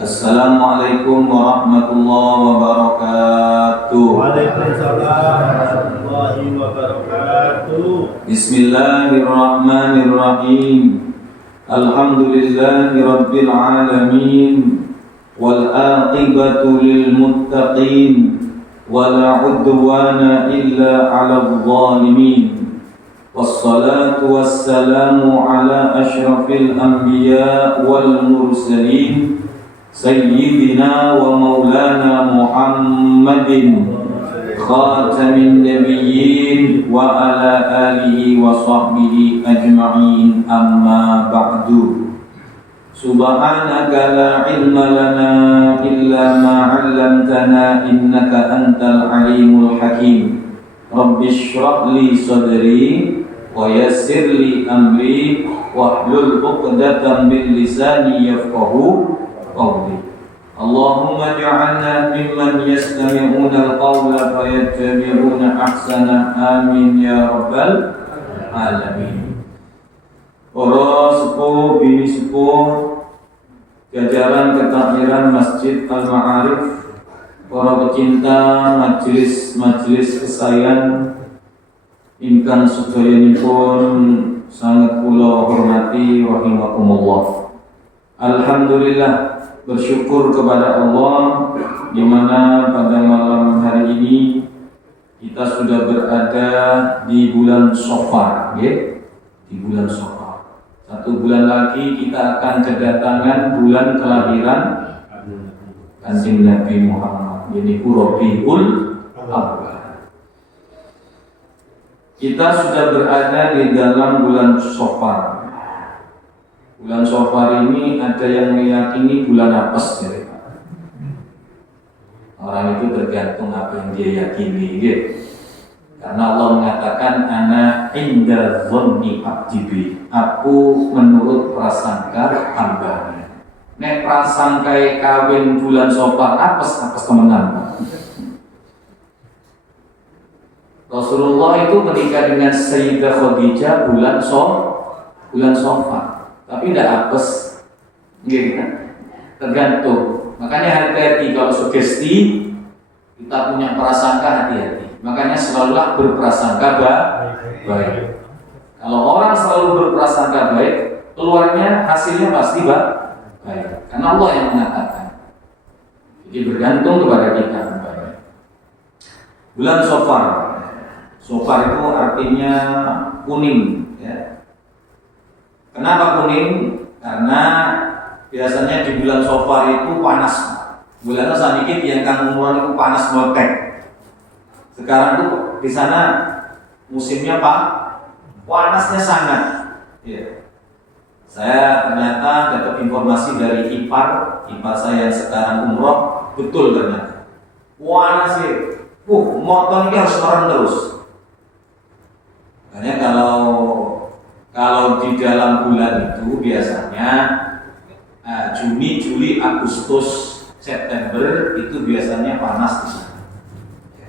Assalamualaikum warahmatullahi wabarakatuh. Waalaikumsalam warahmatullahi wabarakatuh. Bismillahirrahmanirrahim. Alhamdulillahi rabbil alamin. Wal aqibatu lil muttaqin. Wala udwana illa 'alal zalimin. Wassalatu wassalamu ala asyrafil anbiya wal mursalin Sayyidina wa maulana Muhammadin khatamin nabiyyin wa ala alihi wa sahbihi ajma'in, amma ba'du. Subhanaka la ilma lana illa ma 'allamtana innaka antal alimul hakim. Rabbi shrah li sadri wa yassir li amri wahlul 'uqdatam min lisani yafqahu qawli. Allahumma ja'alna mimman yastami'una al-qawla fayattabi'una ahsana. Amin ya rabbal alamin. Para sepuh bini sepuh jajaran ketakhiran Masjid Al-Ma'arif, para pecinta majelis kesayan ingkang sedayanipun sangat kula hormati rahimakumullah. Alhamdulillah, bersyukur kepada Allah di mana pada malam hari ini kita sudah berada di bulan Shafar, ya? Di bulan Shafar. 1 bulan lagi kita akan kedatangan bulan kelahiran Kanjeng Nabi Muhammad, yaitu Rabiul Awwal. Kita sudah berada di dalam bulan Shafar. Bulan Shafar ini ada yang meyakini bulan apes, ya. Orang itu tergantung apa yang dia yakini, ya. Karena Allah mengatakan ana inda dhanni abdi bi. Aku menurut prasangka hamba. Nek prasangka kawin bulan Shafar apes temenan. Rasulullah itu menikah dengan Sayyidah Khadijah bulan Shafar. Tapi tidak apes, gitu kan? Tergantung. Makanya hati-hati kalau sugesti, kita punya prasangka, hati-hati. Makanya selalulah berprasangka baik. Kalau orang selalu berprasangka baik, keluarnya hasilnya pasti baik. Karena Allah yang mengatakan. Jadi bergantung kepada kita. Bulan Shafar. Shafar itu artinya kuning, ya. Kenapa kuning? Karena biasanya di bulan Shafar itu panas. Bulannya sedikit yang kang umuran itu panas motek. Sekarang tuh di sana musimnya panasnya sangat. Ya. Saya ternyata dapat informasi dari ipar saya yang sekarang umroh, betul ternyata. Panas sih. Motornya harus turun terus. Makanya kalau di dalam bulan itu biasanya Juni, Juli, Agustus, September itu biasanya panas di sana.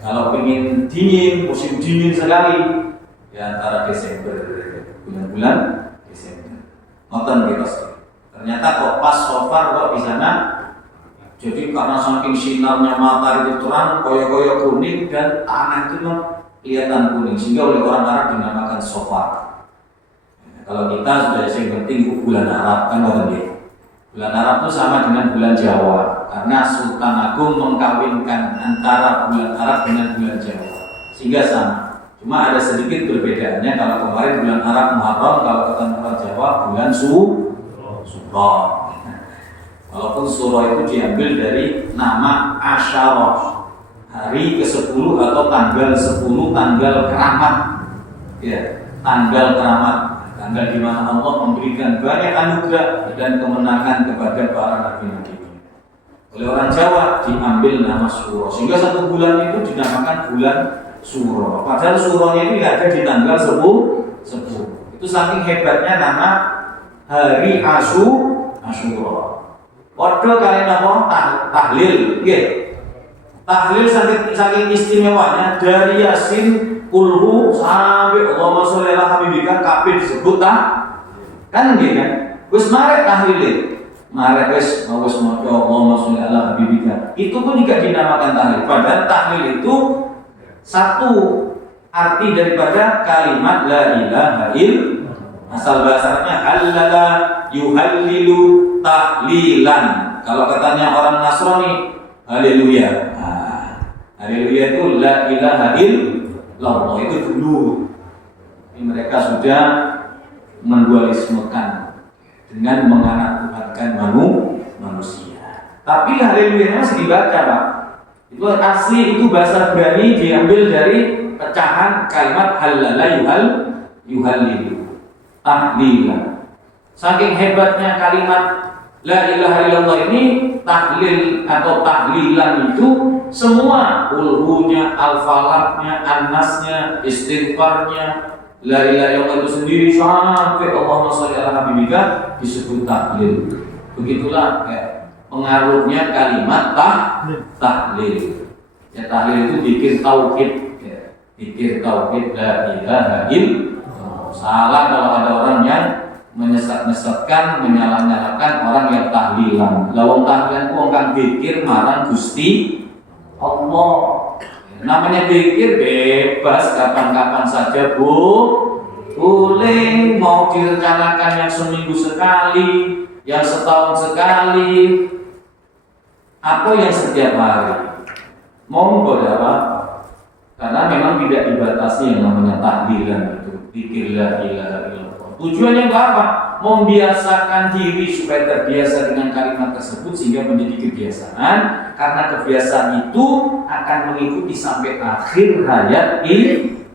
Kalau ingin dingin, musim dingin sekali, ya antara Desember, bulan-bulan Desember. Nonton gitu. Ternyata kok pas Shafar kok di sana. Jadi karena saking sinarnya matahari itu terang, koyo-koyo kuning dan tanah itu kelihatan kuning, sehingga oleh orang Arab dinamakan Shafar. Kalau kita sudah yang penting bulan Arab kan dia. Bulan Arab itu sama dengan bulan Jawa karena Sultan Agung mengkawinkan antara bulan Arab dengan bulan Jawa sehingga sama. Cuma ada sedikit perbedaannya. Kalau kemarin bulan Arab Muharram, kalau kata orang Jawa bulan Suro. Walaupun Suro itu diambil dari nama Asyarah, hari ke-10 atau tanggal 10, tanggal keramat, ya, tanggal keramat. Tanggal di mana Allah memberikan banyak anugerah dan kemenangan kepada para nabi-nabi. Oleh orang Jawa diambil nama Suro, sehingga 1 bulan itu dinamakan bulan Suro. Padahal Suronya itu tidak ada di tanggal 10. Itu saking hebatnya nama hari Asyura. Padahal kalian apa? Tahlil, gitu. Tahlil saking istimewanya dari Yasin, Kulhu sampai Allahumma sholli ala habibika kabeh disebut kan gitu kan. Wis marek tahlile. Marek wis maca Allahumma itu pun juga dinamakan tahlil. Padahal tahlil itu satu arti daripada kalimat la ilaha illallah. Asal bahasanya halala yuhallilu tahlilan. Kalau katanya orang Nasrani, haleluya. Haleluya itu la ilaha illallah, itu dulu. Mereka sudah mendualismekan dengan menganak-tuhankan manusia. Tapi haleluya masih dibaca, Pak. Itu asli, itu bahasa Ibrani diambil dari pecahan kalimat halala yuhallilu tahlilan. Saking hebatnya kalimat la ilaha illallah ini, tahlil atau tahlilan itu semua ulhunya, al-falaknya, an-nasnya, istighfarnya, la ilaha illallah itu sendiri sampai Allahumma sholli ala habibika disebut tahlil. Begitulah pengaruhnya kalimat tahlil. Ya, tahlil itu zikir tauhid, ya. Zikir tauhid la ilaha illallah. Salah kalau ada orang yang menyesat-nyesatkan, menyalah-nyalahkan orang yang tahlilan. Lawang tahlilan itu orang zikir marang Gusti Allah. Namanya zikir bebas kapan-kapan saja, Bu. Boleh mau direncanakan yang seminggu sekali, yang setahun sekali, atau yang setiap hari. Monggo apa? Karena memang tidak dibatasi yang namanya tahlilan itu. Zikir la ilaha illallah. Tujuannya apa? Membiasakan diri supaya terbiasa dengan kalimat tersebut sehingga menjadi kebiasaan. Karena kebiasaan itu akan mengikuti sampai akhir hayat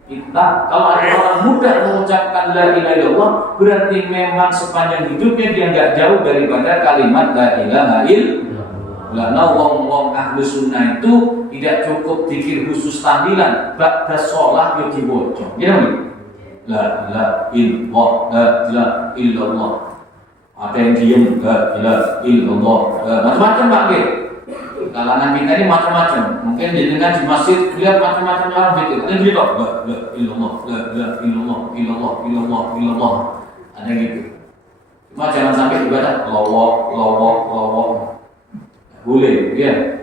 kita. Kalau ada orang muda mengucapkan la ilaha illallah, berarti memang sepanjang hidupnya dia nggak jauh daripada kalimat la ilaha illallah. Karena wong ahlu sunnah itu tidak cukup zikir khusus tahlilan, ba'da sholat yo diwoco. Gitu. La ilaha illallah. Ada yang diem, la ilaha illallah. Macam-macam Pak G. Kalangan kita ini macam-macam. Mungkin dengan di masjid lihat macam-macam orang begitu. Ada gitu, la ilaha illallah, la ilaha illallah, illallah. Ada gitu. Cuma jangan sampai ibadah lowok. Boleh, ya.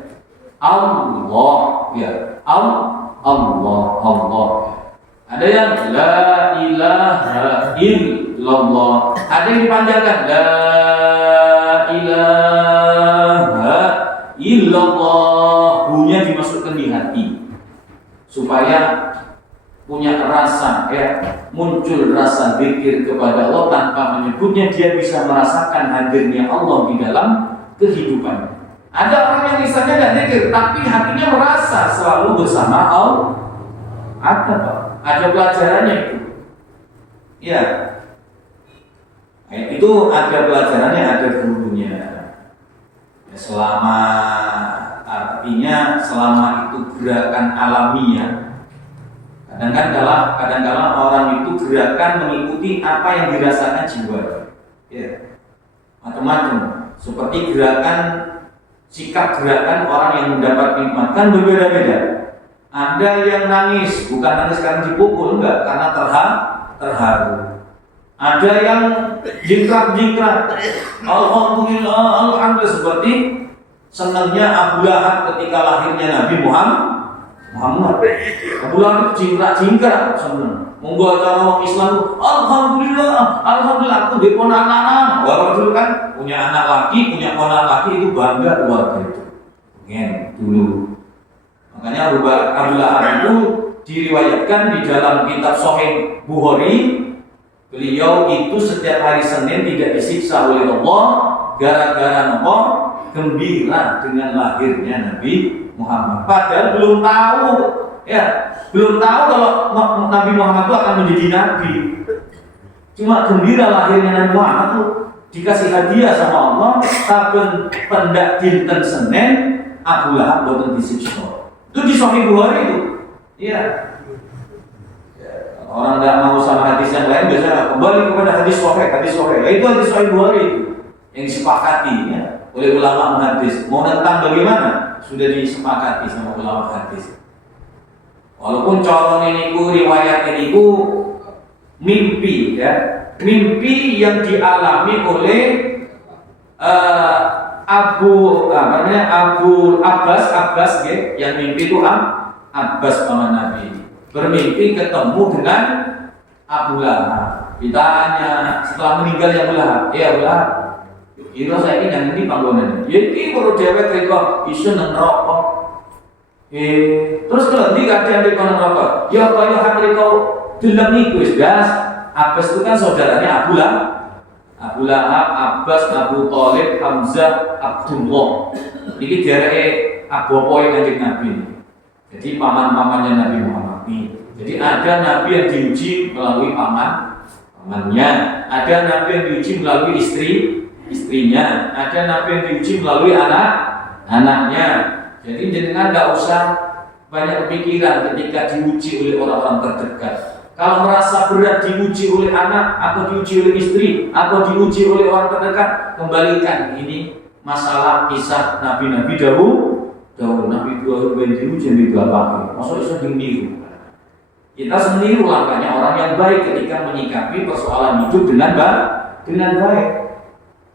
Allah, ya. Allah. Ada yang la ilaha illallah. Ada yang dipanjangkan la ilaha illallah. Bunyinya dimasukkan di hati supaya punya rasa, ya, muncul rasa zikir kepada Allah tanpa menyebutnya. Dia bisa merasakan hadirnya Allah di dalam kehidupannya. Ada orang yang misalnya tidak zikir tapi hatinya merasa selalu bersama Allah. Ada pelajarannya itu. Ya. Itu ada pelajarannya, ada gurunya. Ya, artinya selama itu gerakan alamiah. Kadang-kadang orang itu gerakan mengikuti apa yang dirasakan jiwa. Ya. Macam-macam. Seperti sikap gerakan orang yang mendapat nikmat kan berbeda-beda. Ada yang nangis, bukan nangis karena dipukul, enggak, karena terharu. Ada yang jingkrak, alhamdulillah, seperti senangnya Abu Lahab ketika lahirnya Nabi Muhammad. Abu Lahab jingkrak, senang. Monggo acara orang Islam, alhamdulillah, aku diponakan. Wah, dulu kan punya anak laki, punya ponak laki itu bangga keluarga itu. Dulu. Makanya Abu Lahab itu diriwayatkan di dalam kitab Sahih Bukhari, beliau itu setiap hari Senin tidak disiksa oleh Allah gara-gara apa? Gembira dengan lahirnya Nabi Muhammad. Padahal belum tahu kalau Nabi Muhammad itu akan menjadi nabi. Cuma gembira lahirnya Nabi Muhammad itu dikasih hadiah sama Allah. Saben pendak dinten Senin Abu Lahab boten disiksa. Itu di Sahih Bukhari itu. Iya. Orang nggak mau sama hadis yang lain biasanya kembali kepada hadis Sahih. Itu hadis Sahih Bukhari itu yang disepakati ya, oleh ulama hadis. Mau tentang bagaimana sudah disepakati sama ulama hadis. Walaupun corong ini riwayat ini mimpi ya, mimpi yang dialami oleh Abu Abbas yang mimpi itu Abbas paman Nabi bermimpi ketemu dengan Abu Lahab. Ditanya setelah meninggal yang Abu Lahab, Abu Lahab, itu saya ini yang ini panggonan. Jadi kalau dewek riko isu nang rokok. Terus kalau di kajian riko nang rokok, ya kaya hak riko dalam niku wis gas. Abbas itu kan saudaranya Abu Lahab, Abbas, Abu Thalib, Hamzah, Abdullah. Ini dereke abopoe Kanjeng Nabi. Jadi paman-pamannya Nabi Muhammad. Jadi ada Nabi yang diuji melalui pamannya, ada Nabi yang diuji melalui istrinya, ada Nabi yang diuji melalui anaknya. Jadi jangan nggak usah banyak pikiran ketika diuji oleh orang-orang terdekat. Kalau merasa berat diuji oleh anak, atau diuji oleh istri, atau diuji oleh orang terdekat, kembalikan ini masalah kisah Nabi-Nabi dahulu Nabi dua yang diuji itu apa? Maksudnya itu sendiri. Kita sendiri langkahnya orang yang baik ketika menyikapi persoalan hidup dengan baik.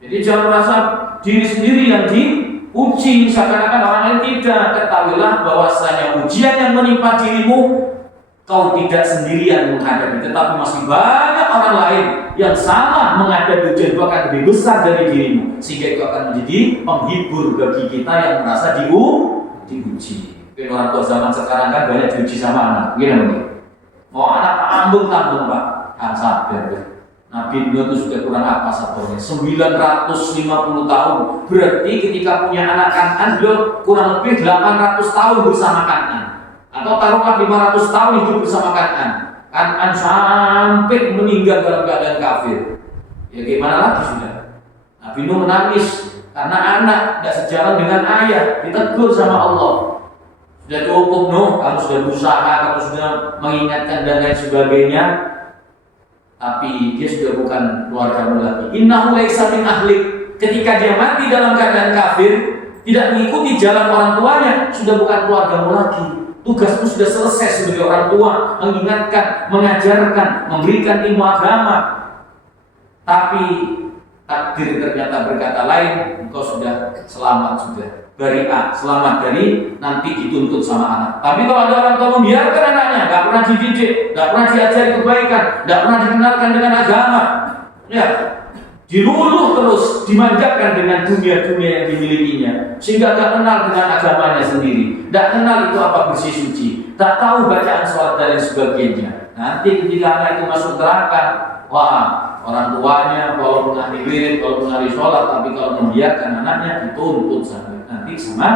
Jadi jangan merasa diri sendiri yang diuji, seakan-akan orang lain tidak. Ketahuilah bahwasanya ujian yang menimpa dirimu, kau tidak sendirian menghadapi, tetapi masih banyak orang lain yang sama menghadapi ujian bahkan lebih besar dari dirimu, sehingga itu akan menjadi penghibur bagi kita yang merasa diuji. Orang tua zaman sekarang kan banyak diuji sama anak, gimana? Mau anak tambung Pak, sabar. Nabi Nuh itu sudah kurang apa sabarnya? 950 tahun. Berarti ketika punya anak Kan'an, beliau kurang lebih 800 tahun bersama Kan'an. Atau taruhlah 500 tahun hidup bersama Kan'an sampai meninggal dalam keadaan kafir. Ya gimana lagi sudah? Nabi Nuh menangis karena anak tidak sejalan dengan ayah, ditegur sama Allah. Sudah cukup Nuh, kamu sudah berusaha, kamu sudah mengingatkan dan lain sebagainya, tapi dia sudah bukan keluargamu lagi. Innahu laisa min ahlik. Ketika dia mati dalam keadaan kafir, tidak mengikuti jalan orang tuanya, sudah bukan keluargamu lagi. Tugasmu sudah selesai sebagai orang tua, mengingatkan, mengajarkan, memberikan ilmu agama. Tapi takdir ternyata berkata lain, engkau sudah selamat sudah. Bari'ah, selamat dari nanti dituntut sama anak. Tapi kalau ada orang tua membiarkan anaknya, nggak pernah dididik, nggak pernah diajari kebaikan, nggak pernah dikenalkan dengan agama, ya diluluh terus, dimanjakan dengan dunia-dunia yang dimilikinya, sehingga nggak kenal dengan agamanya sendiri, nggak kenal itu apa bersih suci, tak tahu bacaan sholat dan lain sebagainya. Nanti ketika anak itu masuk neraka, wah, orang tuanya walaupun ahli wirid, walaupun ahli sholat, tapi kalau membiarkan anaknya dituntut nanti sama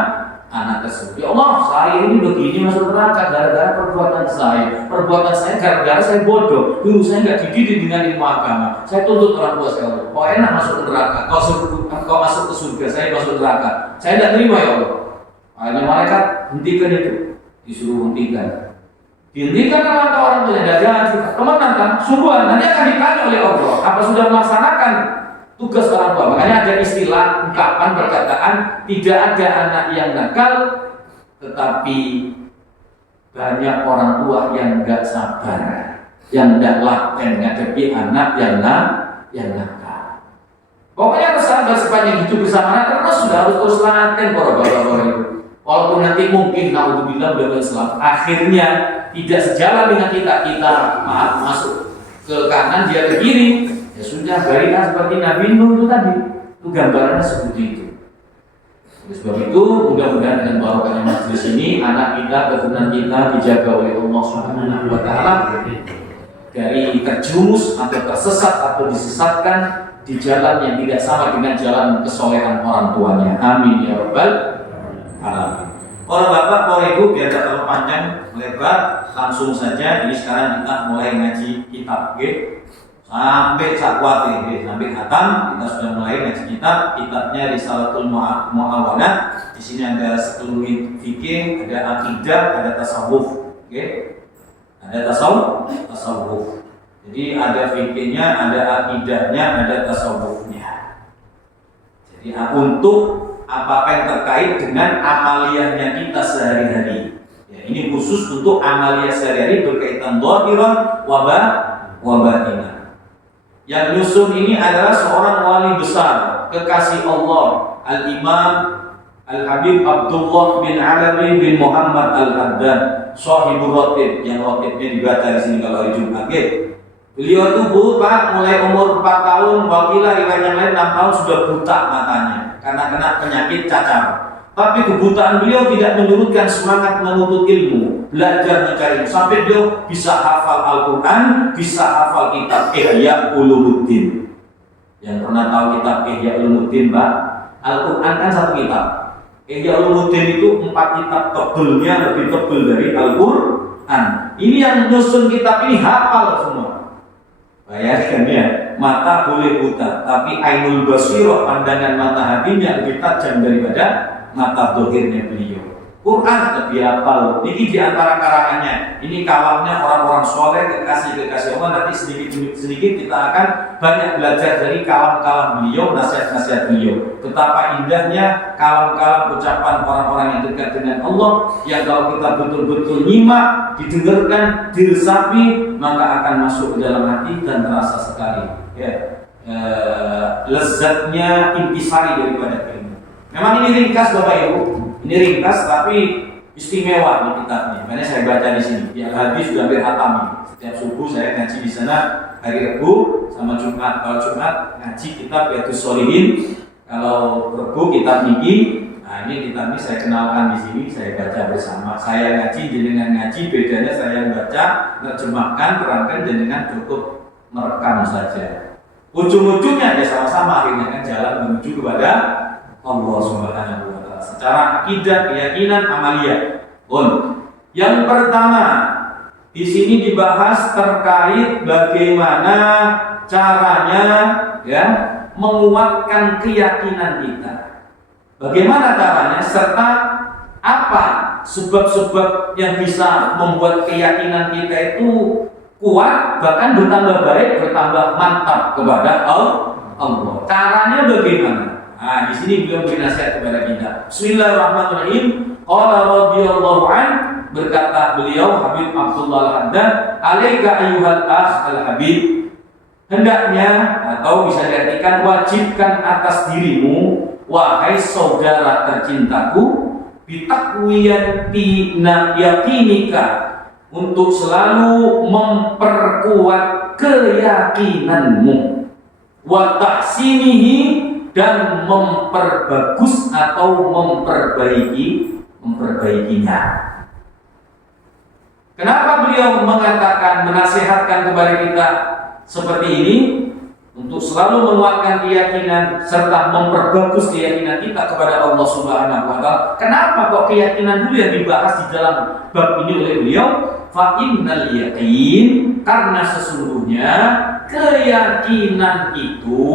anak tersebut. Ya Allah, saya ini begini masuk neraka gara-gara perbuatan saya. Perbuatan saya gara-gara saya bodoh. Dulu saya nggak dididik dengan ilmu agama. Saya tuntut orang tua saya. Kok enak masuk neraka? Kau masuk ke surga, saya masuk neraka. Saya tidak terima ya Allah. Akhirnya malaikat hentikan itu, disuruh hentikan. Dihentikan orang tuanya, jangan teman kan, sungguhan nanti akan ditanya oleh Allah. Apa sudah melaksanakan tugas orang tua? Makanya ada istilah, ungkapan, perkataan, tidak ada anak yang nakal, tetapi banyak orang tua yang enggak sabar, yang enggak laten menghadapi anak yang nakal. Pokoknya harus sabar sepanjang hidup bersama anak, terus sudah harus terus laten para bapak-bapak itu. Walaupun nanti mungkin naudzubillah udah Islam, akhirnya tidak sejalan dengan kita masuk ke kanan, dia ke kiri. Ya sudah, bari'ah seperti Nabi Nuh itu tadi. Itu gambarannya seperti itu. Oleh sebab itu, mudah-mudahan dengan barokahnya majelis ini, anak kita, keturunan kita dijaga oleh Allah Subhanahu wa Ta'ala dari terjumus atau tersesat atau disesatkan di jalan yang tidak sama dengan jalan kesolehan orang tuanya. Amin ya rabbal alamin. Para bapak, para ibu, biar tak terlalu panjang lebar, langsung saja. Ini sekarang kita mulai ngaji kitab, sampai sakwati, sampai khatam. Kita sudah mulai ngaji kitab. Kitabnya Risalatul Mu'awanah. Di sini ada sekelumit fikih, ada akidah, ada tasawuf. Ada tasawuf. Jadi ada fikihnya, ada akidahnya, ada tasawufnya. Jadi untuk apakah yang terkait dengan amaliyahnya kita sehari-hari. Ya, ini khusus untuk amaliyah sehari-hari berkaitan dhahiran wa batinah. Yang nyusun ini adalah seorang wali besar, kekasih Allah, Al-Imam Al-Habib Abdullah bin Alawi bin Muhammad Al-Haddad, Shahibul Ratib, yang ratibnya dibaca di sini kalau hari Jumat. Beliau itu buta mulai umur 4 tahun, wakilah riwayat yang lain 6 tahun sudah buta matanya karena kena penyakit cacar. Tapi kebutaan beliau tidak menyurutkan semangat menuntut ilmu, belajar mencari ilmu, sampai beliau bisa hafal Al-Quran, bisa hafal kitab Ihya Ulumuddin. Yang pernah tahu kitab Ihya Ulumuddin, Mbak? Al-Quran kan satu kitab. Ihya Ulumuddin itu 4 kitab, tebelnya lebih tebel dari Al-Quran. Ini yang nyusun kitab ini hafal semua. Bayangkan ya, mata boleh buta, tapi ainul basirah, pandangan mata hatinya lebih tajam daripada mata dohirnya beliau. Quran lebih hafal. Ini di antara karangannya. Ini kalamnya orang-orang soleh, kekasih-kekasih Allah. Nanti sedikit kita akan banyak belajar dari kalam-kalam beliau, nasihat-nasihat beliau. Betapa indahnya kalam-kalam ucapan orang-orang yang dekat dengan Allah, yang kalau kita betul-betul nyimak, didengarkan, diresapi, maka akan masuk ke dalam hati dan terasa sekali. Lezatnya intisari daripada ilmu. Memang ini ringkas Bapak Ibu, ini ringkas tapi istimewa di kitabnya. Makanya saya baca di sini. Yang habis sudah hampir hatam ini. Setiap subuh saya ngaji di sana hari Rabu sama Jumat. Kalau Jumat ngaji kitab Riyadhus Shalihin, kalau Rabu kitab Niki. Nah ini kitab ini saya kenalkan di sini, saya baca bersama. Saya ngaji, jenengan ngaji, bedanya saya baca, terjemahkan, terangkan, jenengan cukup merekam saja. Ujung-ujungnya ya sama-sama akhirnya kan jalan menuju kepada Allah Subhanahu wa taala secara akidah, keyakinan, amaliyah. Yang pertama di sini dibahas terkait bagaimana caranya ya menguatkan keyakinan kita. Bagaimana caranya serta apa sebab-sebab yang bisa membuat keyakinan kita itu kuat, bahkan bertambah baik, bertambah mantap kepada Allah. Caranya bagaimana? Nah, di sini beliau beri nasihat kepada kita. Bismillahirrahmanirrahim. Qala radhiyallahu an, berkata beliau Habib Abdullah Al-Haddad, "Alaika ayyuhal akh al-habib." Hendaknya atau bisa diartikan wajibkan atas dirimu wahai saudara tercintaku, bitaqwiyati yaqinika, untuk selalu memperkuat keyakinanmu, wa tahsinihi, dan memperbagus atau memperbaikinya. Kenapa beliau mengatakan, menasihatkan kepada kita seperti ini? Untuk selalu menguatkan keyakinan serta memperbagus keyakinan kita kepada Allah Subhanahu wa taala. Kenapa kok keyakinan dulu yang dibahas di dalam bab ini oleh beliau? Fa innal yaqin, karena sesungguhnya keyakinan itu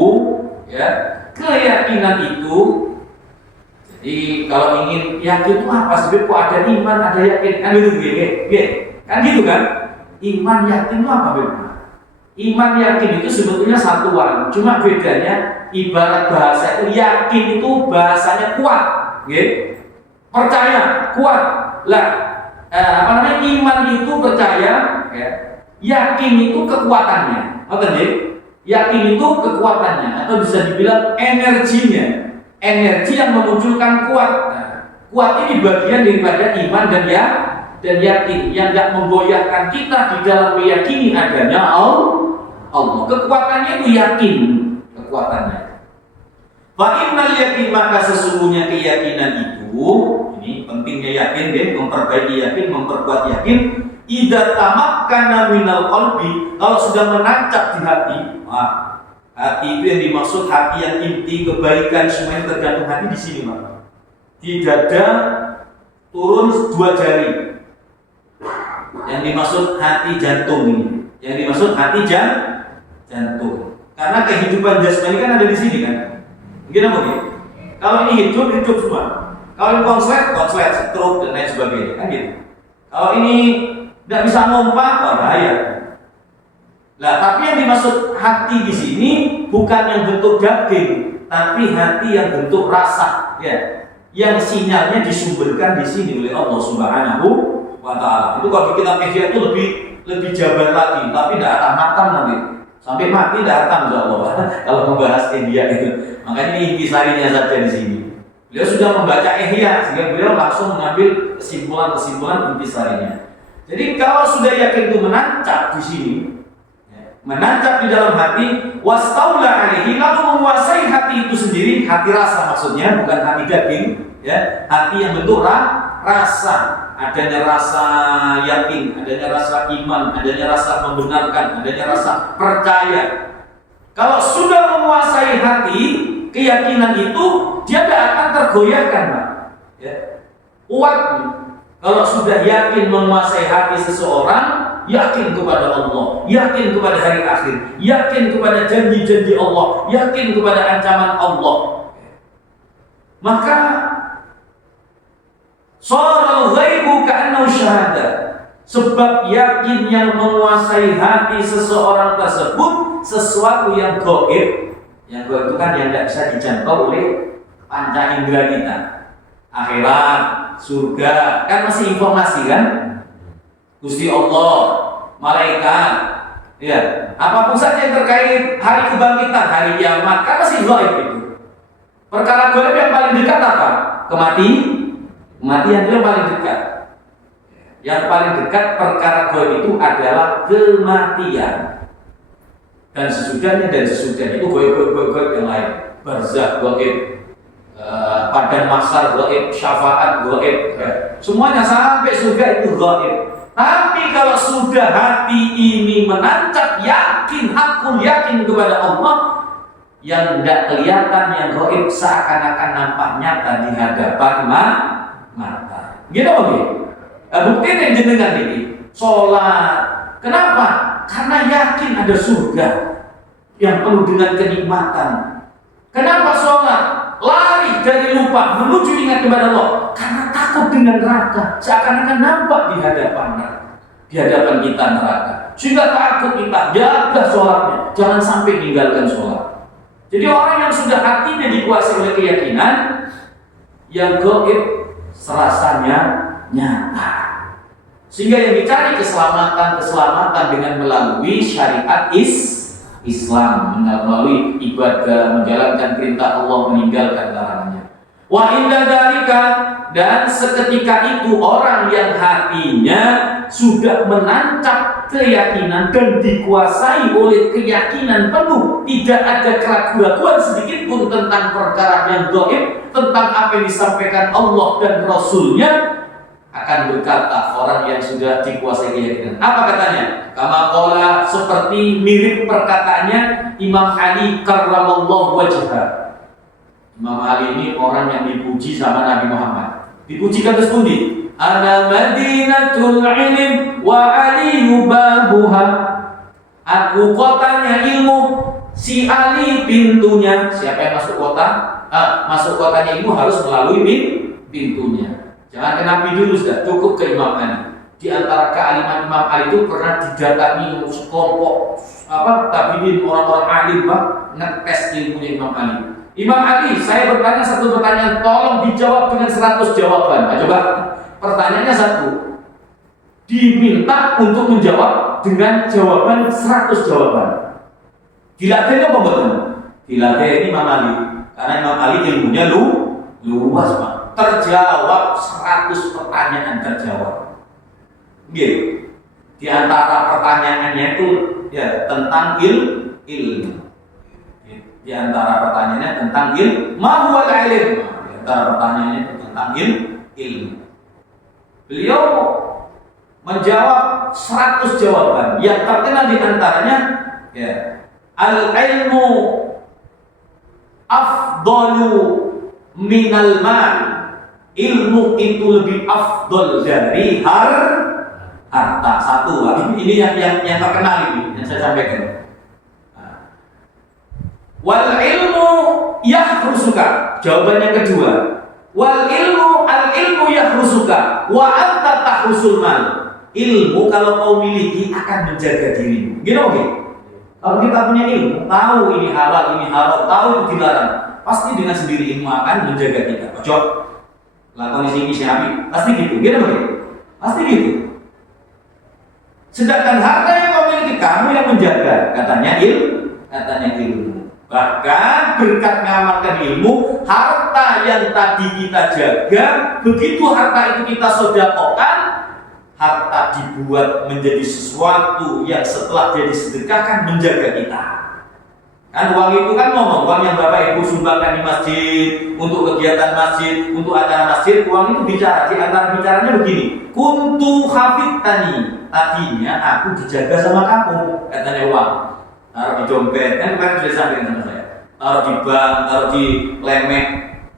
jadi kalau ingin yakin itu apa sih? Kok ada iman, ada yakin, kan gitu kan gitu kan? Iman yakin itu apa beda? Iman yakin itu sebetulnya satuan, cuma bedanya ibarat bahasa itu yakin itu bahasanya kuat, percaya kuat lah. Iman itu percaya, yakin itu kekuatannya, yakin itu kekuatannya, atau bisa dibilang energinya, energi yang memunculkan kuat. Kuat ini bagian daripada iman dan yakin yang tidak memgoyahkan kita di dalam meyakini adanya Allah. Kekuatannya itu yakin, kekuatannya. Fa innal yakin, maka sesungguhnya keyakinan itu, ini pentingnya yakin, memperbaiki yakin, memperkuat yakin. Idza tamakkana minal qalbi, kalau sudah menancap di hati. Hati itu yang dimaksud hati yang inti kebaikan, semuanya tergantung hati di sini, Pak. Di dada turun 2 jari. Yang dimaksud hati jantung ini. Yang dimaksud hati jantung. Karena kehidupan jasmani kan ada di sini kan. Mungkin apa gitu? Kalau ini hidup semua. Kalau ini konslet, stroke dan lain sebagainya kan gitu. Kalau ini tidak bisa ngompak, bahaya. Nah, tapi yang dimaksud hati di sini bukan yang bentuk daging, tapi hati yang bentuk rasa, yang sinyalnya disumberkan di sini oleh Allah Subhanahu wa taala. Itu kalau kita media itu lebih jabar lagi, tapi tidak akan matang nanti. Sampai mati dah hatam insyaallah kalau membahas ihya itu. Makanya ini intisarinya saja di sini. Beliau sudah membaca ihya sehingga beliau langsung mengambil kesimpulan-kesimpulan intisarinya. Jadi kalau sudah yakin itu menancap di sini, menancap di dalam hati, wastaula alaihi, lalu menguasai hati itu sendiri, hati rasa maksudnya, bukan hati daging, ya, hati yang bentuk rasa, adanya rasa yakin, adanya rasa iman, adanya rasa membenarkan, adanya rasa percaya. Kalau sudah menguasai hati, keyakinan itu dia tidak akan tergoyahkan, Pak. Ya. Kuat. Kalau sudah yakin menguasai hati seseorang, yakin kepada Allah, yakin kepada hari akhir, yakin kepada janji-janji Allah, yakin kepada ancaman Allah, maka sharal ghaibu ka'annahu syahadah. Sebab yakin yang menguasai hati seseorang tersebut sesuatu yang gaib. Yang gaib itu kan yang tidak bisa dijangkau oleh panca indera kita. Akhirat, surga, kan masih informasi kan? Gusti Allah, malaikat, ya, apapun saja yang terkait hari kebangkitan, hari kiamat, kan masih gaib itu. Perkara gaib yang paling dekat apa? Kematian itu yang paling dekat. Yang paling dekat perkara gaib itu adalah kematian. Dan sesudahnya itu gaib yang lain. Barzakh gaib, padang mahsyar gaib, syafaat gaib, semuanya sampai surga itu gaib. Tapi kalau sudah hati ini menancap yakin, hakul yakin kepada Allah, yang tidak kelihatan, yang gaib seakan-akan nampak nyata di hadapan mata. Gitu oke? Bukti yang jenengan ini sholat. Kenapa? Karena yakin ada surga yang penuh dengan kenikmatan. Kenapa sholat? Lari dari lupa menuju ingat kepada Allah karena takut dengan neraka, seakan-akan nampak di hadapan kita neraka, sehingga takut kita jaga sholatnya, jangan sampai meninggalkan sholat. Jadi orang yang sudah hatinya dikuasai oleh keyakinan, yang gaib serasanya nyata, sehingga yang dicari keselamatan dengan melalui syariat Islam, melalui ibadah, menjalankan perintah Allah, meninggalkan larangannya. Wa inda dzalika, dan seketika itu orang yang hatinya sudah menancap keyakinan dan dikuasai oleh keyakinan penuh, tidak ada keraguan sedikit pun tentang perkara yang gaib, tentang apa yang disampaikan Allah dan Rasulnya, akan berkata orang yang sudah dikuasai keyakinan. Apa katanya? Kama qala, seperti mirip perkataannya Imam Ali karramallahu wajhah. Imam Ali ini orang yang dipuji sama Nabi Muhammad. Dipujikan terus pundi? Ana madinatul ilm wa aliyu babuha. Aku kotanya ilmu, si Ali pintunya. Siapa yang masuk kota? Masuk kotanya ilmu harus melalui pintunya. Jangan ke Nabi dulu sudah, cukup ke Imam Ali. Di antara kealiman Imam Ali itu pernah didatangi sekelompok tabiin, orang-orang alim, ngetes ilmunya Imam Ali. Imam Ali, saya bertanya satu pertanyaan, tolong dijawab dengan 100 jawaban. Nah, coba pertanyaannya satu, diminta untuk menjawab dengan jawaban 100 jawaban. Dilatih apa betul? Dilatih Imam Ali, karena Imam Ali ilmunya luas, Pak. Terjawab 100 pertanyaan terjawab. Gitu. Di antara pertanyaannya itu ya tentang ilmu. Di antara pertanyaannya tentang ilmu. Ma huwal ilm? Di antara pertanyaannya itu tentang ilmu. Beliau menjawab 100 jawaban. Yang terkenal di antaranya ya, al-ilmu afdalu minal mal. Ilmu itu lebih afdol dari harta. Satu, ini yang terkenal ini yang saya sampaikan. Wal ilmu yahrusuka. Jawaban yang kedua. Wal ilmu al-ilmu yahrusuka wa anta tahrusul mal. Ilmu kalau kau miliki akan menjaga dirimu. Gitu oke? Kalau kita punya ilmu, tahu ini halal, tahu itu dilarang, pasti dengan sendiri ilmu akan menjaga kita. Ojo lakukan ini siapa? Pasti gitu. Gitu oke? Pasti gitu. Sedangkan harta yang kau miliki kamu yang menjaga, katanya ilmu. Bahkan berkat mengamalkan ilmu, harta yang tadi kita jaga, begitu harta itu kita sedekahkan, harta dibuat menjadi sesuatu yang setelah jadi sedekah kan menjaga kita. Kan uang itu kan ngomong, uang yang Bapak Ibu sumbangkan di masjid, untuk kegiatan masjid, untuk acara masjid, uang itu bicara. Di antara bicaranya begini, kuntu hafidtani, tadinya aku dijaga sama kamu, katanya uang. Taruh di dompet, kan kemarin sudah sampaikan sama saya. Taruh di bank, taruh di lemek,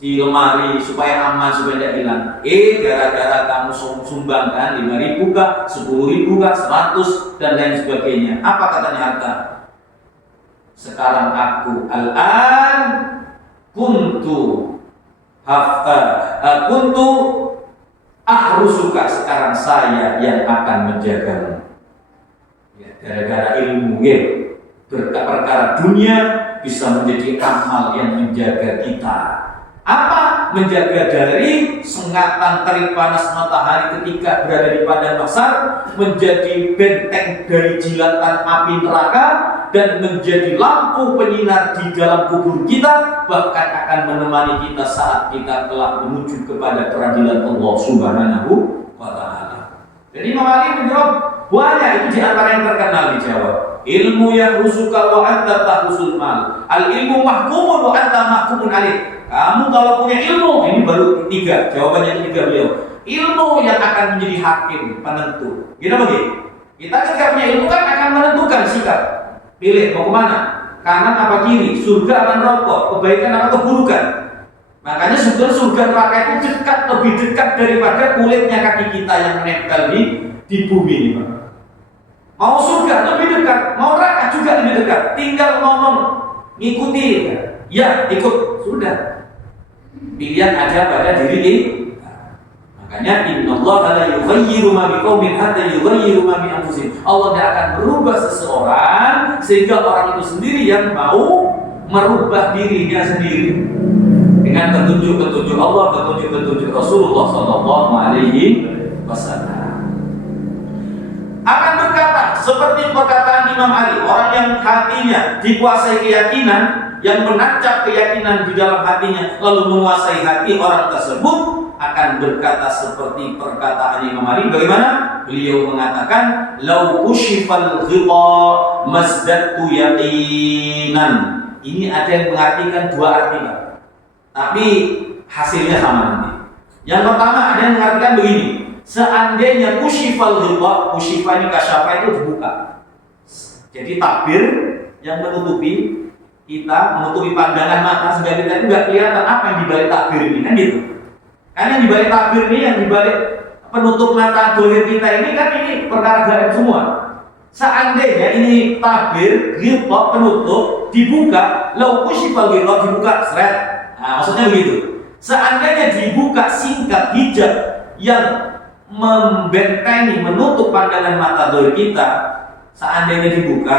di lemari, supaya aman, supaya tidak hilang. Gara-gara kamu sumbangkan 5.000 kah, 10.000 kah, 100 dan lain sebagainya. Apa katanya harta? Sekarang aku al-an kuntu ahrusuka, sekarang saya yang akan menjagamu. Ya, gara-gara ilmu ya, perkara dunia bisa menjadi amal yang menjaga kita. Apa? Menjaga dari sengatan terik panas matahari ketika berada di padang mahsyar, menjadi benteng dari jilatan api neraka, dan menjadi lampu penyinar di dalam kubur kita, bahkan akan menemani kita saat kita telah menuju kepada peradilan Allah Subhanahu wa Ta'ala. Jadi Imam Ali menjawab, banyak itu di antara yang terkenal dijawab. Ilmu yang rusuka wa anta tahrusul mal. Al ilmu mahkumun wa anta mahkumun alih. Kamu kalau punya ilmu, ini baru tiga, jawabannya tiga beliau. Ilmu yang akan menjadi hakim, penentu. Gitu begini. Kita ketika punya ilmu kan akan menentukan sikap. Pilih mau kemana? Kanan apa kiri? Surga apa neraka? Kebaikan apa keburukan? Makanya surga neraka itu dekat, lebih dekat daripada kulitnya kaki kita yang menempel di bumi ini, Pak. Mau surga lebih dekat, mau neraka juga lebih dekat. Tinggal ngomong, ngikuti, ya ikut, sudah. Pilihan ada pada diri kita. Makanya innallaha la yughayyiru ma biqaumin hatta yughayyiru ma bi anfusihim. Allah tidak akan merubah seseorang sehingga orang itu sendiri yang mau merubah dirinya sendiri dengan petunjuk-petunjuk Allah, petunjuk-petunjuk Rasulullah sallallahu alaihi wasallam. Akan berkata seperti perkataan Imam Ali, orang yang hatinya dikuasai keyakinan, yang menancap keyakinan di dalam hatinya lalu menguasai hati orang tersebut, akan berkata seperti perkataan Imam Ali. Bagaimana? Beliau mengatakan, lau kushifal ghita mazdadtu yaqinan. Ini ada yang mengartikan dua arti, Pak. Tapi hasilnya sama nanti. Yang pertama ada yang mengartikan begini, seandainya kushifal ghita, kushifa ini kasyafa itu dibuka. Jadi takbir yang menutupi kita, menutupi pandangan mata sehingga kita itu nggak kelihatan apa yang dibalik takbir ini, kan gitu. Kan yang dibalik takbir ini, yang dibalik penutup mata dohir kita ini kan ini perkara gaib semua. Seandainya ini takbir, ghita penutup dibuka, lau kushifal ghita dibuka seret. Nah, maksudnya begitu. Seandainya dibuka singkat hijab yang membentengi, menutup pandangan mata dohir kita, seandainya dibuka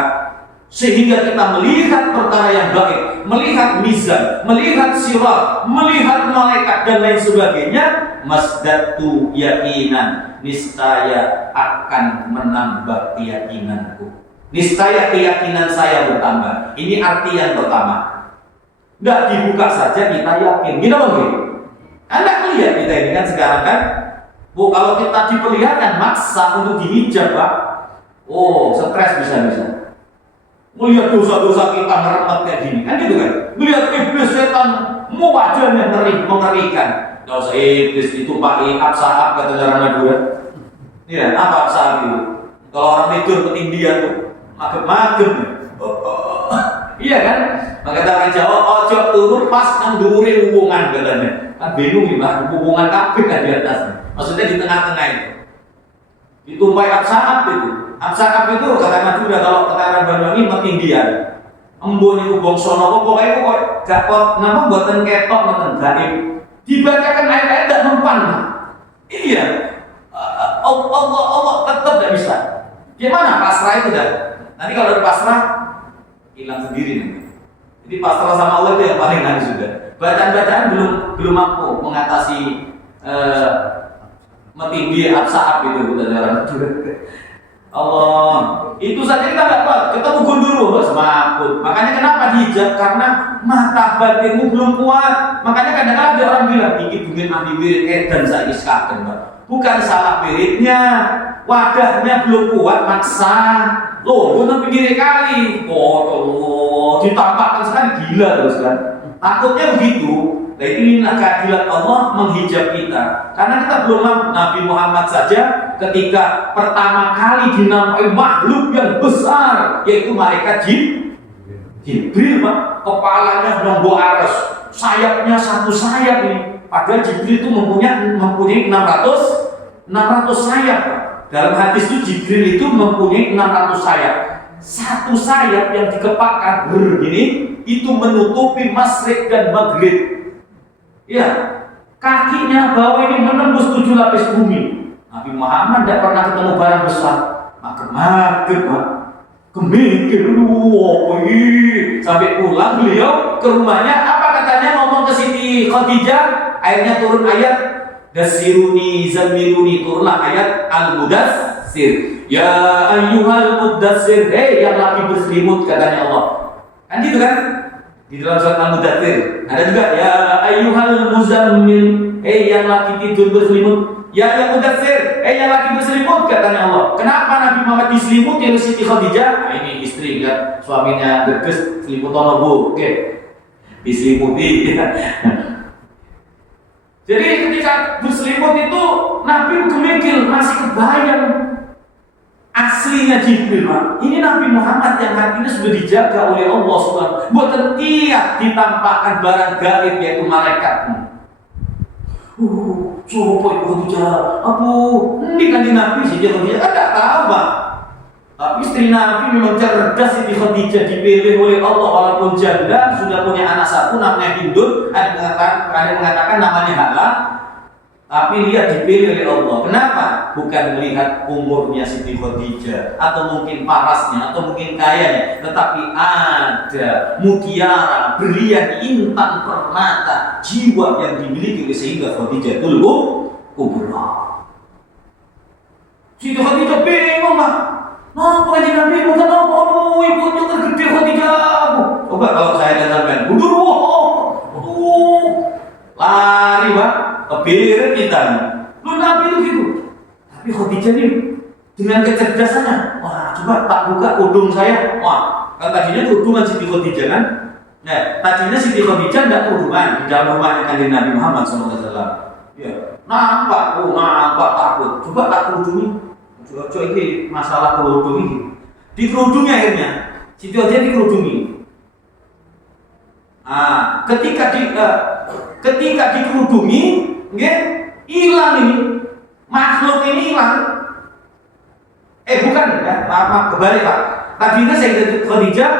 sehingga kita melihat perkara yang baik, melihat mizan, melihat sirat, melihat malaikat dan lain sebagainya, masdatu yakinan, niscaya akan menambah keyakinanku. Niscaya keyakinan saya bertambah. Ini arti yang pertama. Tidak dibuka saja kita yakin. Gini lagi. Anda lihat kita ini kan sekarang kan, kalau kita diperlihatkan maksa untuk dihijab, Pak. Oh, stres bisa-bisa. Melihat dosa-dosa kita ngeremet kayak gini, kan gitu kan? Melihat iblis setan, mau wajahnya mengerikan. Kalau usah iblis ditumpahi absahab kata orang Madura. Iya, apa absahab itu? Kalau orang tidur ketindihan tuh, magem-magem. Iya kan? Maka kata orang Jawa, ojo turun pas nang dhuwure wuwungan katanya. Kan bingung ya, Pak, wuwungan kabeh kan di atas. Maksudnya di tengah-tengah itu. Ditumpahi absahab itu. Absahab itu kata Madura, kalau kata orang Banyuwangi ketindihan. Embun itu bangsa napa pokoke kok gak kok napa mboten ketok mboten gaib. Dibacakan ayat-ayat tidak mempan. Iya. Allah tetap tidak bisa. Gimana pasrah itu dah? Nanti kalau ada pasrah hilang sendiri nanti. Jadi pasrah sama Allah itu yang paling nanti sudah. Bacaan-bacaan belum mampu mengatasi metindih absahab itu dari orang Madura. Allah. Itu saja kita nggak kuat. Ketemu gundurwo semakut. Makanya kenapa dihijab? Karena mata batinmu belum kuat. Makanya kadang-kadang ada orang bilang, ini mungkin ahli wirid edan saya sekaten, Pak. Bukan salah wiridnya, wadahnya belum kuat maksa. Loh, bukan pinggir kali. Oh, ditampakkan sekali gila terus kan. Takutnya begitu. Nah inilah keadilan Allah menghijab kita. Karena kita belum mampu. Nabi Muhammad saja ketika pertama kali dinamai makhluk yang besar, yaitu malaikat Jibril, Pak. Kepalanya nunggu aras, sayapnya satu sayap ini. Padahal Jibril itu mempunyai 600 sayap, Pak. Dalam hadis itu Jibril itu mempunyai 600 sayap. Satu sayap yang dikepakkan begini itu menutupi masyrik dan maghrib. Ya, kakinya bawah ini menembus 7 lapis bumi. Nabi Muhammad tidak pernah ketemu barang besar. Mager, Pak. Kemikir sampai pulang beliau ke rumahnya. Apa katanya? Ngomong ke Siti Khadijah. Akhirnya turun ayat Dasiruni Zamiluni, turunlah ayat Al-Mudassir. Ya ayyuhal mudassir, hei yang lagi berselimut, katanya Allah. Kan gitu kan? Di dalam surat Al-Mudassir ada juga ya ayyuhal muzammil, hei yang lagi tidur berselimut. Ya yang mudassir, hei yang lagi berselimut, katanya Allah. Kenapa Nabi Muhammad diselimuti oleh Siti Khadijah? Nah, ini istri lihat suaminya gerges selimut ono Bu. Oke. Diselimuti. Jadi ketika berselimut itu Nabi kemikir, masih kebayang aslinya Jibril, Pak. Ini Nabi Muhammad yang hatinya sudah dijaga oleh Allah SWT. Buat tiap ditampakkan barang gaib, yaitu malaikat. Coba itu bicara. Abu, ini kan di Nabi sih dia tidak tahu, Pak. Tapi istri Nabi memang cerdas. Siti Khadijah dipilih oleh Allah walaupun janda, sudah punya anak satu namanya Hindun, ada mengatakan namanya Hala. Tapi dia dipilih oleh Allah. Kenapa? Bukan melihat umurnya Siti Khadijah atau mungkin parasnya atau mungkin kayanya, tetapi ada mutiara, berlian, intan, permata, jiwa yang dimiliki oleh sehingga Khadijah dulu kubra. Siti Khadijah bingung, Pak. Nah, pengajian Nabi bukan apa? Ibunya tergede Khadijah. Coba kalau saya dan sampean, lari, Pak. Kebirin kita nih. Lu Nabi itu gitu. Tapi Khadijah nih dengan kecerdasannya, wah coba tak buka udung saya. Wah, kan tadinya udungan Siti Khadijah kan. Nah, tadinya Siti Khadijah tidak udungan di dalam rumahnya Kanjeng Nabi Muhammad SAW. Ya, nampak takut. Coba tak kerudungi. Coba ini masalah kerudung ini. Dikerudungi akhirnya. Siti Khadijah dikerudungi. Ketika dikerudungi, hilang ini, makhluk ini hilang. Bukan ya, maaf kebalik, Pak. Tadinya Sayyidah Khadijah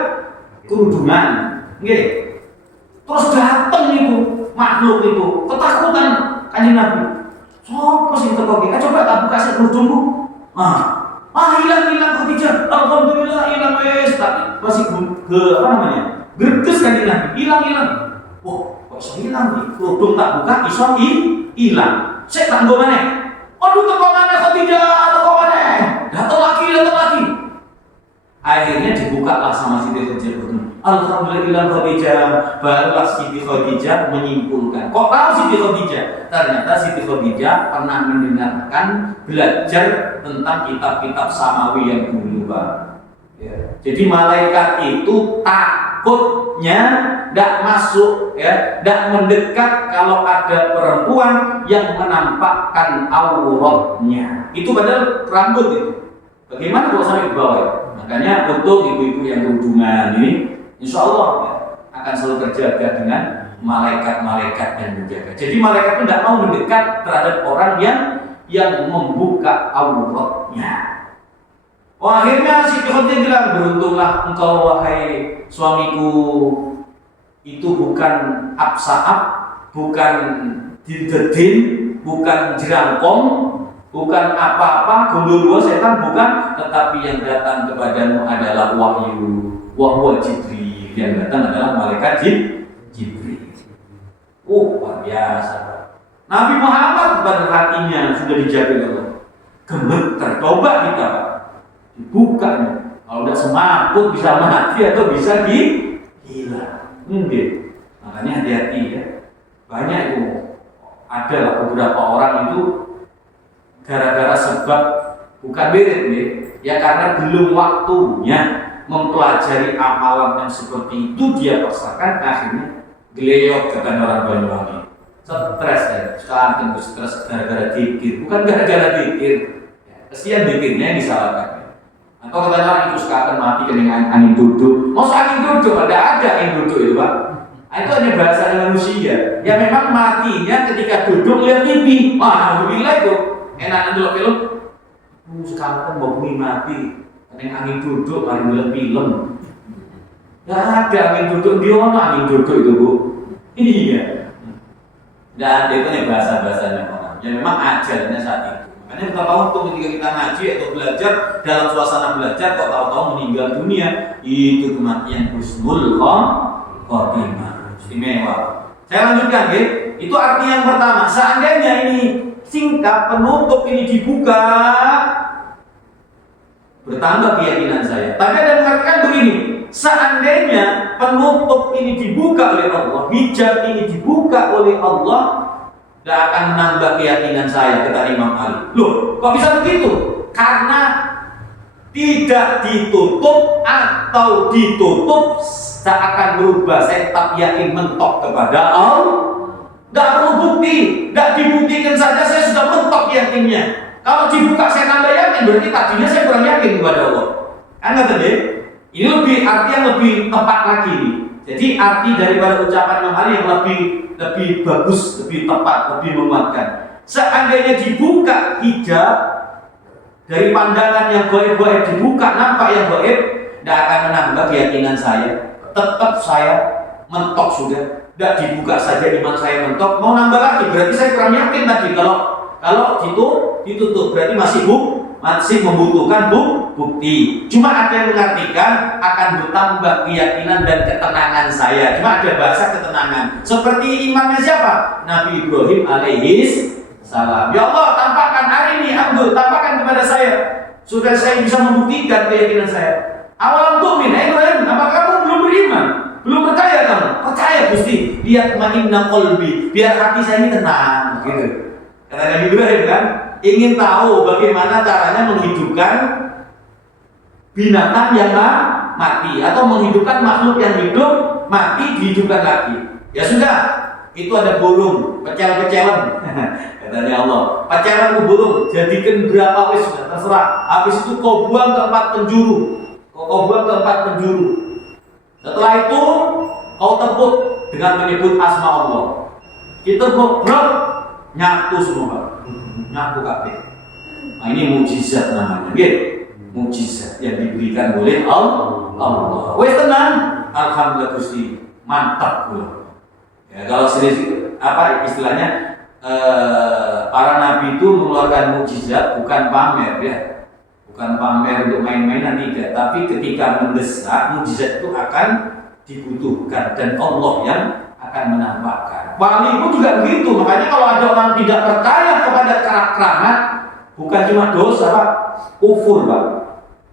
kerudungan, terus datang itu makhluk itu, ketakutan Kanjeng Nabi. Sopo sing teko iki? Coba tak buka sik kerudungku. Hilang Khadijah. Alhamdulillah hilang wes. Tapi masih apa namanya? Gerges Kanjeng Nabi, hilang. Wah, kok iso hilang nih? Kerudung tak buka iso hilang. Saya tak nggo maneh. Aduh, teko maneh Khadijah, teko maneh. Datang lagi. Akhirnya dibukalah sama Siti Khadijah. Alhamdulillah Khadijah. Barulah Siti Khadijah menyimpulkan. Kok tahu Siti Khadijah? Ternyata Siti Khadijah pernah mendengarkan belajar tentang kitab-kitab samawi yang dulu, Pak. Ya. Jadi malaikat itu takutnya tidak masuk, tidak mendekat kalau ada perempuan yang menampakkan auratnya. Itu padahal rambut itu. Bagaimana kalau sampai ke bawah? Makanya untuk ibu-ibu yang berhubungan ini, insya Allah akan selalu terjaga dengan malaikat-malaikat yang menjaga. Jadi malaikat itu tidak mau mendekat terhadap orang yang membuka auratnya. Akhirnya Siti Khadijah bilang, beruntunglah engkau wahai suamiku, itu bukan absaab, bukan didedin, bukan jerangkong, bukan apa-apa, gundurwo setan, bukan, tetapi yang datang kepadamu adalah wahyu, wahwa Jibril, yang datang adalah malaikat Jibril. Luar biasa. Nabi Muhammad pada hatinya sudah dijaga Allah. Gemeter, coba kita, Pak. dibuka nih. Kalau udah semaput bisa mati atau bisa hilang. Mungkin. Makanya hati-hati ya. Banyak itu ada lah beberapa orang itu gara-gara sebab bukan wirid nih, ya karena belum waktunya mempelajari amalan yang seperti itu dia paksakan, akhirnya geleok kata orang Banyuwangi. Stres ya, sekarang stres gara-gara dikir, bukan gara-gara dikir. Kesian dikirnya yang disalahkan. Atau kata orang itu sekarang mati dengan angin duduk. Mau angin duduk, ada angin duduk itu Pak. Itu hanya bahasa manusia. Ya memang matinya ketika duduk lihat TV. Wah, alhamdulillah itu. Enak dulu film. Sekarang mau bumi mati. Dengan angin duduk, mari lihat film. Ya ada angin duduk, dia angin duduk itu Bu. Iya. Dan itu nih bahasa-bahasanya orang. Ya memang ajalnya saat itu. Makanya kita tahu tuh ketika kita ngaji atau belajar dalam suasana belajar kok tahu-tahu meninggal dunia, itu kematian husnul khotimah. Istimewa. Saya lanjutkan ya. Itu arti yang pertama. Seandainya ini singkat penutup ini dibuka, bertambah keyakinan saya. Tapi ada mengatakan begini, seandainya penutup ini dibuka oleh Allah, hijab ini dibuka oleh Allah, tidak akan menambah keyakinan saya, kata Imam Ali. Loh, kok bisa begitu? Karena tidak ditutup atau ditutup seakan berubah. Saya tetap yakin mentok kepada Allah. Tidak perlu bukti, tidak dibuktikan saja saya sudah mentok yakinnya. Kalau dibuka saya tambah yakin, berarti tadinya saya kurang yakin kepada Allah. Kan kata dia? Ini lebih arti yang lebih tepat lagi nih. Jadi arti daripada ucapan Imam Ali yang lebih bagus, lebih tepat, lebih menguatkan. Seandainya dibuka hijab dari pandangan yang gaib-gaib dibuka nampak yang gaib, tidak akan menambah keyakinan saya. Tetap saya mentok sudah. Tidak dibuka saja iman saya mentok. Mau nambah lagi berarti saya kurang yakin tadi. Kalau ditutup berarti masih membutuhkan bukti. Cuma ada yang mengartikan akan bertambah keyakinan dan ketenangan saya. Cuma ada bahasa ketenangan. Seperti imannya siapa? Nabi Ibrahim alaihis salam. Ya Allah, tampakkan hari ini, tampakkan kepada saya. Sudah saya bisa membuktikan keyakinan saya. Awalam tu'min, Ibrahim, apakah kamu belum beriman? Belum percaya kamu? Percaya Gusti. Lihat ma'inna qalbi, biar hati saya ini tenang, gitu. Kata Nabi Ibrahim kan, ingin tahu bagaimana caranya menghidupkan binatang yang mati atau menghidupkan makhluk yang hidup mati dihidupkan lagi. Ya sudah, itu ada burung, pecel-pecelan. Katanya Allah, pecelan burung, jadikan berapa wis sudah terserah. Habis itu kau buang ke 4 penjuru. Kau buang ke 4 penjuru. Setelah itu kau tepuk dengan menyebut asma Allah. Kita tepuk, nyatu semua, nyatu kabeh. Nah, ini mukjizat namanya, gitu. Mukjizat yang diberikan oleh Allah. Wes tenang, alhamdulillah Gusti, mantap pula. Ya, kalau serius apa istilahnya, para nabi itu mengeluarkan mukjizat bukan pamer ya, bukan pamer untuk main-mainan tidak, tapi ketika mendesak mukjizat itu akan dibutuhkan dan Allah yang akan menambahkan. Wali pun juga begitu. Makanya kalau ada orang tidak percaya kepada keramat, bukan cuma dosa Pak, kufur Pak.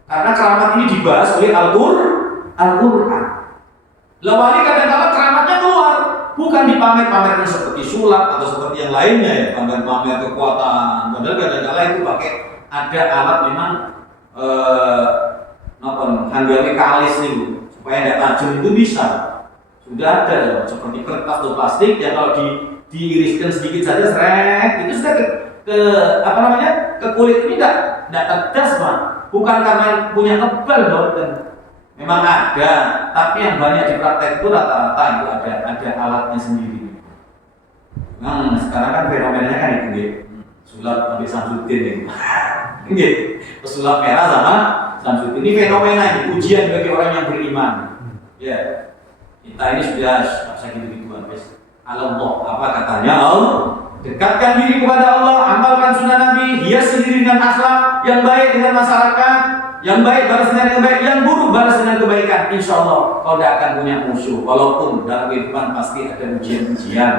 Karena keramat ini dibahas oleh Al-Quran. Lah wali kadang-kadang keramatnya keluar, bukan dipamer-pamerkan seperti sulap atau seperti yang lainnya ya, pamer-pamer kekuatan. Padahal kadang-kadang itu pakai ada alat memang handphone kalis nih Bu, supaya tidak tajam itu bisa. Sudah ada seperti kertas atau plastik yang kalau diiriskan sedikit saja seret itu sudah ke kulit ini tidak tegas Pak. Bukan karena punya kebal loh, memang ada, tapi yang banyak dipraktek itu rata-rata itu ada alatnya sendiri. Nah, sekarang kan fenomenanya kan itu gitu. Sulap sampai Samsudin ini. Pesulap merah sama Samsudin. Ini fenomena ini, ujian bagi orang yang beriman. Ya. Kita ini sudah bisa gitu-gituan, guys. Allah, apa katanya Allah? Dekatkan diri kepada Allah, amalkan sunnah Nabi, hias diri dengan akhlak yang baik dengan masyarakat, yang baik balas dengan yang baik, yang buruk balas dengan kebaikan. Insya Allah kau tidak akan punya musuh. Walaupun dalam kehidupan pasti ada ujian-ujian,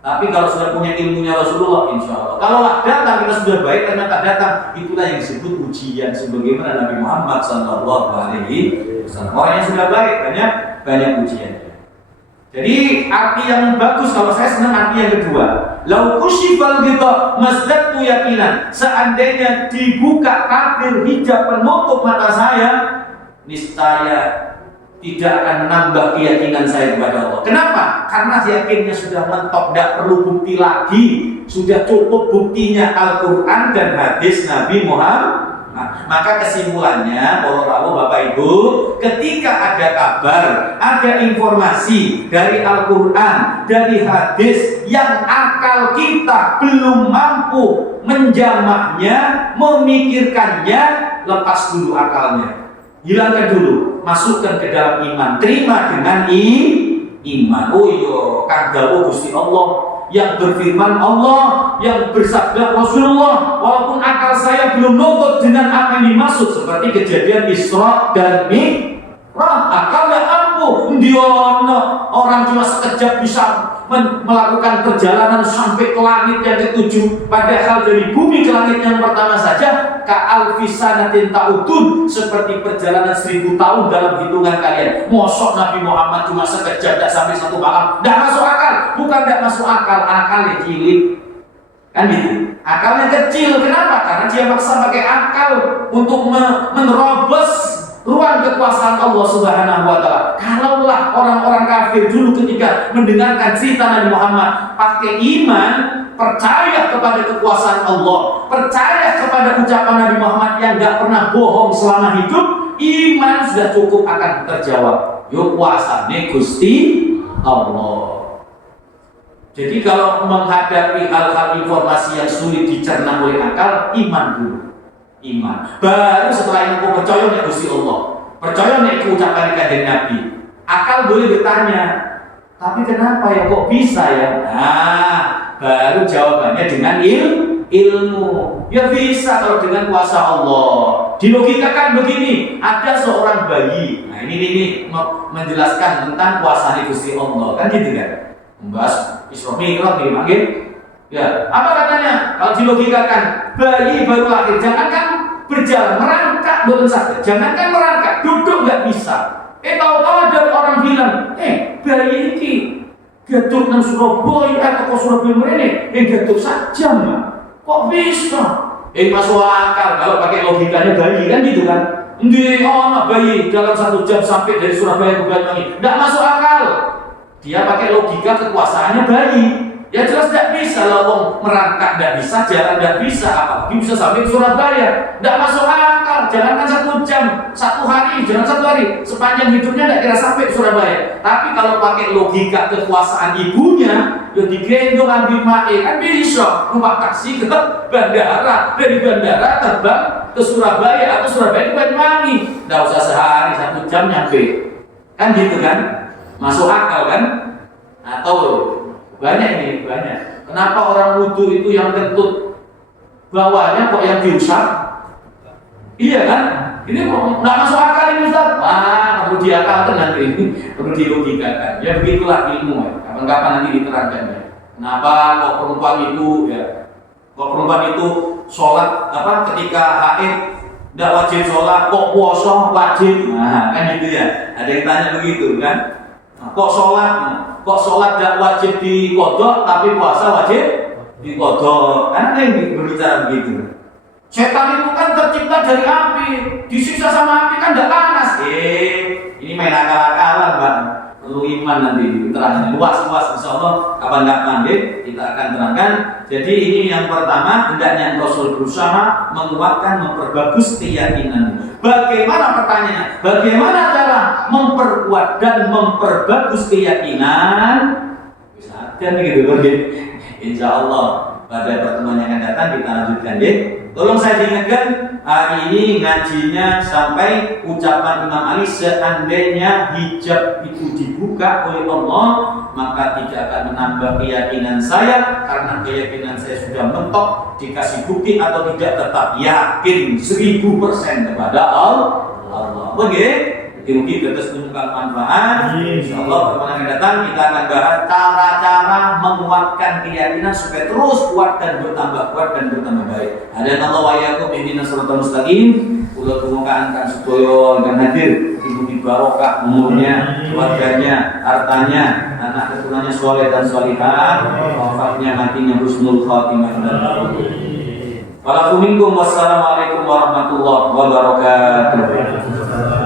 Tapi kalau sudah punya ilmunya Rasulullah, insya Allah. Kalau datang kita sudah baik, ternyata datang, itulah yang disebut ujian sebagaimana Nabi Muhammad SAW. Orang yang sudah baik banyak ujian. Jadi arti yang bagus, kalau saya senang arti yang kedua. Lau kusyifal ghita masdaqtu yaqinan. Seandainya dibuka tabir hijab penutup mata saya, niscaya tidak akan menambah keyakinan saya kepada Allah. Kenapa? Karena yakinnya sudah mentok, tidak perlu bukti lagi. Sudah cukup buktinya Al-Quran dan hadis Nabi Muhammad. Nah, maka kesimpulannya, Bapak Ibu, ketika ada kabar, ada informasi dari Al-Quran, dari hadis yang akal kita belum mampu menjamaknya, memikirkannya, lepas dulu akalnya. Hilangkan dulu, masukkan ke dalam iman, terima dengan iman. Oh iya, kang dawuh Gusti Allah, yang berfirman Allah, yang bersabda Rasulullah, walaupun akal saya belum nurut dengan apa yang dimaksud, seperti kejadian Isra dan Mi'raj, akal tidak mampu. Diono orang cuma sekejap bisa melakukan perjalanan sampai ke langit yang ketujuh, padahal dari bumi ke langit yang pertama saja ka'alfisanatin ta'udun, seperti perjalanan 1000 tahun dalam hitungan kalian. Mosok Nabi Muhammad cuma sekejap, tidak sampai 1 malam, tidak masuk akal. Bukan tidak masuk akal, akalnya cilik, kan gitu. Akalnya kecil, kenapa? Karena dia maksa pakai akal untuk menerobos ruang kekuasaan Allah Subhanahu wa Ta'ala. Kalaulah orang-orang kafir dulu ketika mendengarkan cerita Nabi Muhammad pakai iman, percaya kepada kekuasaan Allah, percaya kepada ucapan Nabi Muhammad yang gak pernah bohong selama hidup, iman sudah cukup akan terjawab. Yuk kuasane Gusti Allah. Jadi kalau menghadapi hal-hal informasi yang sulit dicerna oleh akal, iman dulu. Iman. Baru setelah itu percaya nih Gusti Allah, percaya nih ucapan kanjeng Nabi. Akal boleh bertanya, tapi kenapa ya kok bisa ya? Nah, baru jawabannya dengan ilmu. Ya bisa kalau dengan kuasa Allah. Dilogikakan begini, ada seorang bayi. Nah ini menjelaskan tentang kuasa Gusti Allah, kan gitu kan? Membahas Isra Mi'raj dipanggil. Ya, apa katanya? Kalau dilogikakan, bayi baru lahir, jangankan berjalan, merangkak belum sakit, jangankan merangkak, duduk nggak bisa. Tahu-tahu ada orang bilang, bayi ini gaduh nang Surabaya atau Surabaya ini, gaduh saja mah. Kok bisa? Masuk akal kalau pakai logikanya bayi, kan gitu kan? Bayi dalam 1 jam sampai dari Surabaya ke Banyuwangi, nggak masuk akal. Dia pakai logika kekuasaannya bayi. Ya jelas tidak bisa, lowong merangkak tidak bisa, jalan tidak bisa, apalagi bisa sampai ke Surabaya. Tidak masuk akal, jangankan 1 jam, 1 hari, jangan 1 hari, sepanjang hidupnya tidak kira sampai ke Surabaya. Tapi kalau pakai logika kekuasaan ibunya, ya digendong ambil mae, kan bisa numpak taksi ke bandara, dari bandara terbang ke Surabaya atau Surabaya ke Banyuwangi. Tidak usah sehari, 1 jam nyampe, kan gitu kan? Masuk akal kan? Atau banyak. Kenapa orang wudhu itu yang kentut bawahnya kok yang diusap? Iya kan? Ini nggak masuk akal ini Ustaz. Wah, perlu diakalkan nanti ini, perlu dilogikakan. Ya begitulah ilmu ya. Kapan-kapan nanti diterangkan ya. Kenapa kok perempuan itu sholat ketika haid tidak wajib sholat, kok puasa wajib? Nah kan gitu ya. Ada yang tanya begitu kan? Kok sholat tidak wajib dikodok, tapi puasa wajib dikodok. Kan ada yang berbicara begitu. Setan itu kan tercipta dari api, disiksa sama api kan tidak panas. Ini main akal-akalan, Mbak. Perlu iman nanti terangkan luas-luas, insyaallah kapan-kapan kita akan terangkan. Jadi ini yang pertama, hendaknya Rasul berusaha menguatkan, memperbagus keyakinan. Bagaimana pertanyaannya? Bagaimana cara memperkuat dan memperbagus keyakinan? Bisa dan gitu loh. Insyaallah pada pertemuan yang akan datang kita lanjutkan ya. Tolong saya diingatkan, hari ini ngajinya sampai ucapan Imam Ali, seandainya hijab itu dibuka oleh Allah, maka tidak akan menambah keyakinan saya, karena keyakinan saya sudah mentok. Dikasih bukti atau tidak tetap yakin 1000% kepada Allah. Begitu. Mugi terus menunjukkan manfaat. Insyaallah pertemuan yang datang kita akan bahas cara-cara menguatkan keyakinan supaya terus kuat dan bertambah baik. Ada Allah wa iyyakum ihdinas siratal mustaqim. Kula tumukaan kan sedaya ingkang hadir mugi barokah umurnya, keluarganya, hartanya, anak keturunannya soleh dan solihah, wafatnya matinya husnul khatimah. Walakum minkum wassalamualaikum warahmatullahi wabarakatuh.